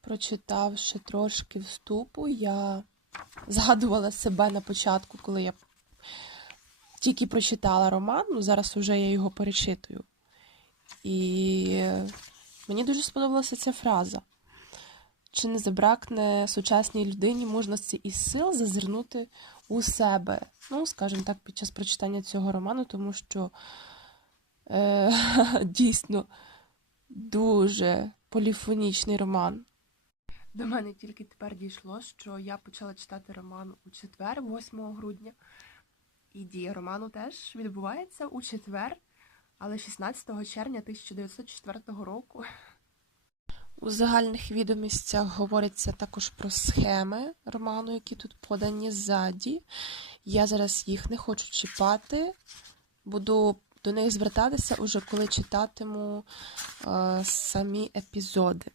прочитавши трошки вступу, я згадувала себе на початку, коли я тільки прочитала роман, ну зараз вже я його перечитую. І мені дуже сподобалася ця фраза. Чи не забракне сучасній людині мужності і сил зазирнути у себе? Ну, скажімо так, під час прочитання цього роману, тому що е, дійсно дуже поліфонічний роман. До мене тільки тепер дійшло, що я почала читати роман у четвер, 8 грудня, і дія роману теж відбувається у четвер, але 16 червня 1904 року. У загальних відомостях говориться також про схеми роману, які тут подані ззаді. Я зараз їх не хочу чіпати. Буду до них звертатися уже коли читатиму е, самі епізоди.